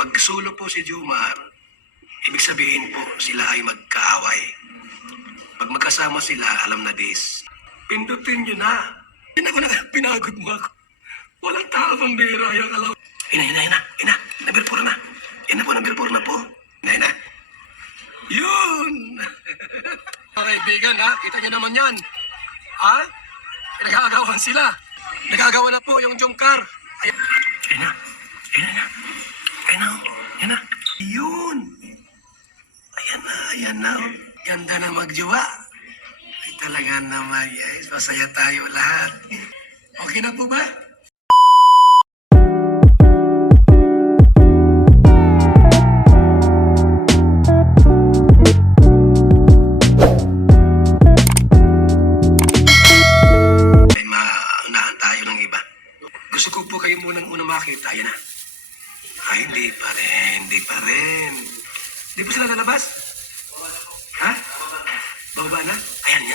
Pag solo po si Jumar, ibig sabihin po sila ay magkaaway. Pag magkasama sila, alam na this. Pindutin nyo na. Hindi ako na pinagod mo ako. Walang tao pang bira yung alaw. Ina. Number 4 na. Ina po, number 4 na po. Ina. Yun! Mga kaibigan, ha? Kita nyo naman yan. Ha? Nagagawan sila. Nagagawa na po yung Jungkar. Ina. Yun! Ayan na. Ganda na magjowa. Ay talaga naman, guys. Masaya tayo lahat. Okay na po ba? Ay, maunahan tayo ng iba. Gusto ko po kayo unang makita. Ayan na. Ay, hindi pa rin. Di po sila lalabas? Ha? Bababa na? Ayan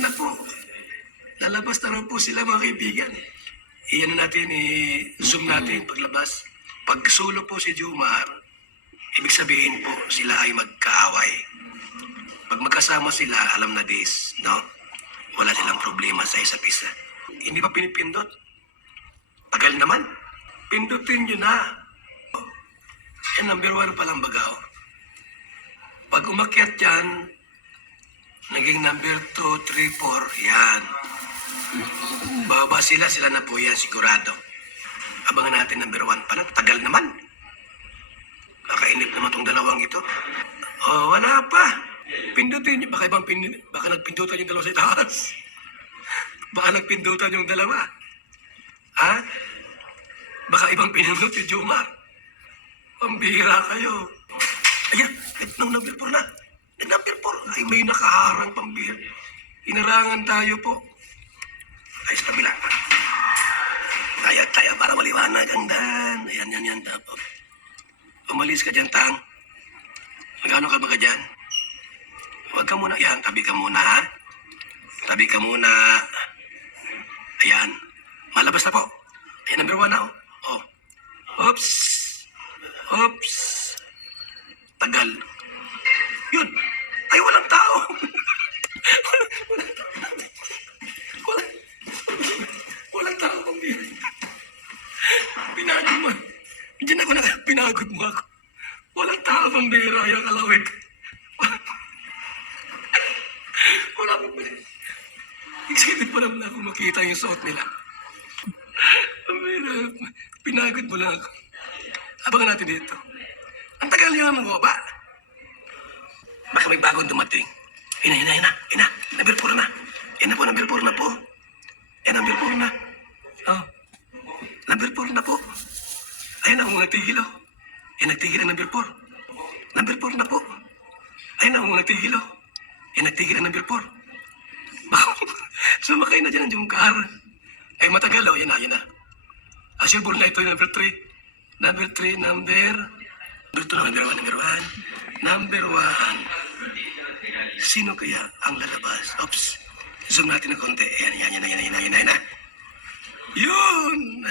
na po. Lalabas na rin po sila, mga kaibigan. Iyan natin, i-zoom natin paglabas. Pag solo po si Jumar, ibig sabihin po sila ay magkaaway. Pag magkasama sila, alam na this, no? Wala silang problema sa isa't isa. Hindi pa pinipindot? Tagal naman. Pindutin nyo na. Number 1 pa lang bagaw. Pag umakyat yan, naging number 2, 3, 4, yan. Bababa sila na po yan, sigurado. Abangan natin number 1 pa lang. Tagal naman. Kakainip naman tong dalawang ito. Oh, wala pa. Pindutin nyo. Baka nagpindutan yung dalawa sa taas. Baka nagpindutan yung dalawa. Ha? Baka ibang pinindot yung Jumar. Pambihira kayo. Ayan, number 4 na. Number 4. Ay, may nakaharang pambihira. Inarangan tayo po. Ay, sa kabila. Tayo para maliwanag ang daan. Ayan. Tapos. Umalis ka dyan, Tang. Magkano ka ba ka dyan? Huwag ka muna. Ayan, tabi ka muna, ha? Tabi ka muna. Ayan. Malabas na po. Ayan, number 1 na, oh. Oops. Tagal. Yun. Ay, walang tao. Walang tao kung pinagod mo. Diyan ako na pinagod mo ako. Walang tao pang bira yung kalawit. Wala mo pa. Excited pa naman ako makita yung suot nila. Pinagod mo lang ako. Abangan natin dito. Ang tagal yung mga ba? Baka may bagong dumating. Ina. Number 4 na. Ina po, number 4 na po. Number 4 na. Oh. Number 4 na po. Ayun na, nagtigil oh. Nagtigil ang number 4. Number 4 na po. Ayun na, nagtigil oh. Nagtigil ang number 4. Baka sumakay na dyan ang Jungkar. Ay, matagal oh. Yan na. Assureable na ito yung number 3. Number 3, number 2 na, number 1. Number 1. Sino kaya ang lalabas? Oops. Zoom natin ng konti. Yan na. Yun!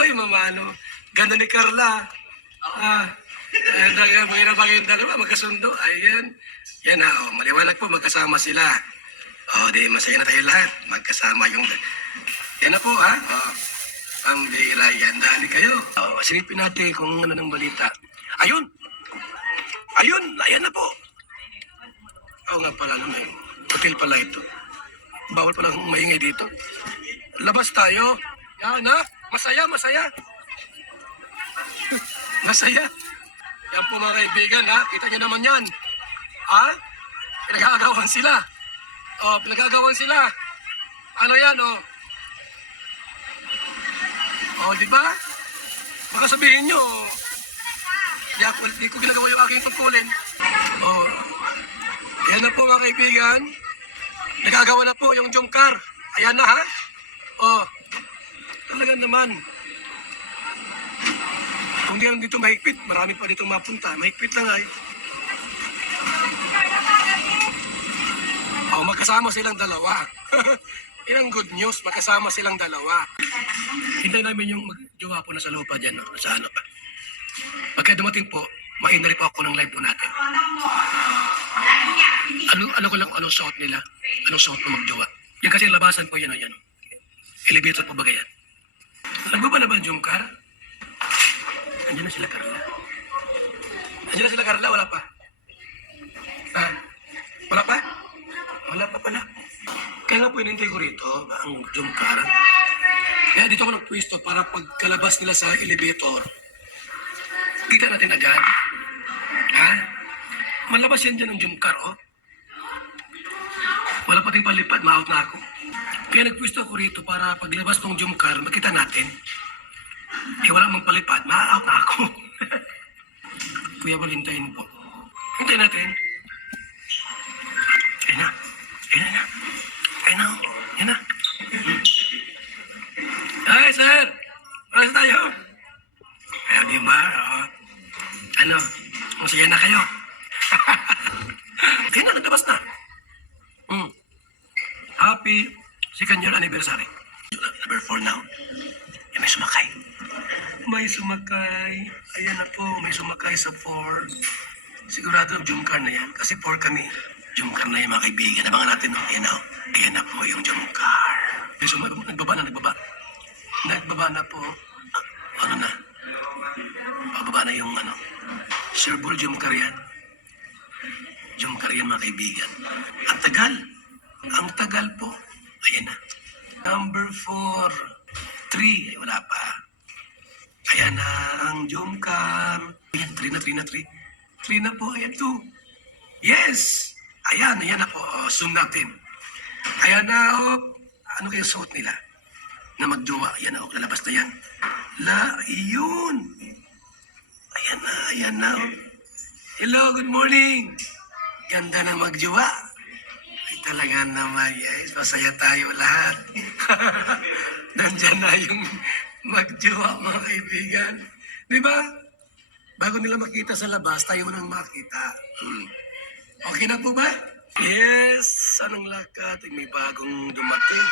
Ay, mamano. Ganda ni Carla. Mahirap ba yung dalawa? Magkasundo. Ayan. Yan na, oh. Maliwanag po, magkasama sila. Di masaya na tayo lahat. Magkasama yung... Yan na po, ha? Ang bira yan. Dali kayo. Silipin natin kung ano ng balita. Ayun! Ayan na po. Nga pala, may hotel pala ito. Bawal palang maingay dito. Labas tayo. Yan, ha? Masaya. Masaya. Yan po, mga kaibigan, ha? Kita nyo naman yan. Ha? Pinagagawan sila. Pinagagawan sila. Ano yan, di ba? Baka sabihin nyo, di ko ginagawa yung aking tungkulin. Yan na po, mga kaibigan. Nagagawa na po yung Jungkar. Ayan na, ha? Talaga naman. Kung di lang dito mahigpit, marami pa dito mapunta. Mahigpit lang ay. Magkasama silang dalawa. Yan ang good news, magkasama silang dalawa. Hintayin namin yung magjowa po na sa lupa dyan, no? Sa ano pa. Pagka dumating po, mainari po ako ng live po natin. Ano ko lang, anong suot nila? Anong suot ng magjowa? Yan kasi labasan po yan, yan. Elevator po bagay yan. Alam mo ba naman, Jumcar? Andiyan na sila, Carla. Andiyan na sila, Carla, wala pa. Ha? Wala pa? Wala pa pala. Kaya nga po inintay ko rito, ang Jumcar. Kaya dito ako nagpwesto para pagkalabas nila sa elevator, kita natin agad. Ha? Malabas yan dyan ang Jumcar, oh. Wala pa ting palipad, ma-out na ako. Kaya nagpwesto ako rito para paglabas ng Jumcar, makita natin. Eh wala mang palipad, ma-out na ako. Kuya, hintayin po. Hintayin natin. Ayun na. Ayun na. Ayun na. Ayun na. Hi, sir! Maras tayo. Kaya di ba? Ano? Masaya na kayo? Ayun na, nagtabas na. Happy second year anniversary. Number 4 now. Eh, may sumakay. May sumakay. Ayan na po, may sumakay sa 4. Sigurado Jumcar na yan. Kasi 4 kami. Jumcar na yan, mga kaibigan. Abangan natin. Ayan na. Ayan na po yung Jumcar. May sumakay. Nagbaba na, nagbaba. Nagbaba na po. Ano na? Pababa na yung ano. Sure ball Jumcar yan. Jumcar yan, mga kaibigan. Ang tagal. Ang tagal po. Ayan na. Number 4. 3. Ay, wala pa. Ayan na ang Jumcar. Ayan, 3 na, 3 na, 3. 3 na po, ayan 2. Yes! Ayan, ayan na po. Zoom natin. Ayan na, oh. Ano kayo suot nila? Na magjowa. Ayan na, oh. Lalabas na yan. Iyon. Ayan na, oh. Hello, good morning. Ganda na magjowa. Ay, talaga naman, guys. Masaya tayo lahat. Nandyan na yung magjowa, mga kaibigan. Di ba? Bago nila makita sa labas, tayo nang makita. Okay na po ba? Yes, anong lakad? May bagong dumating.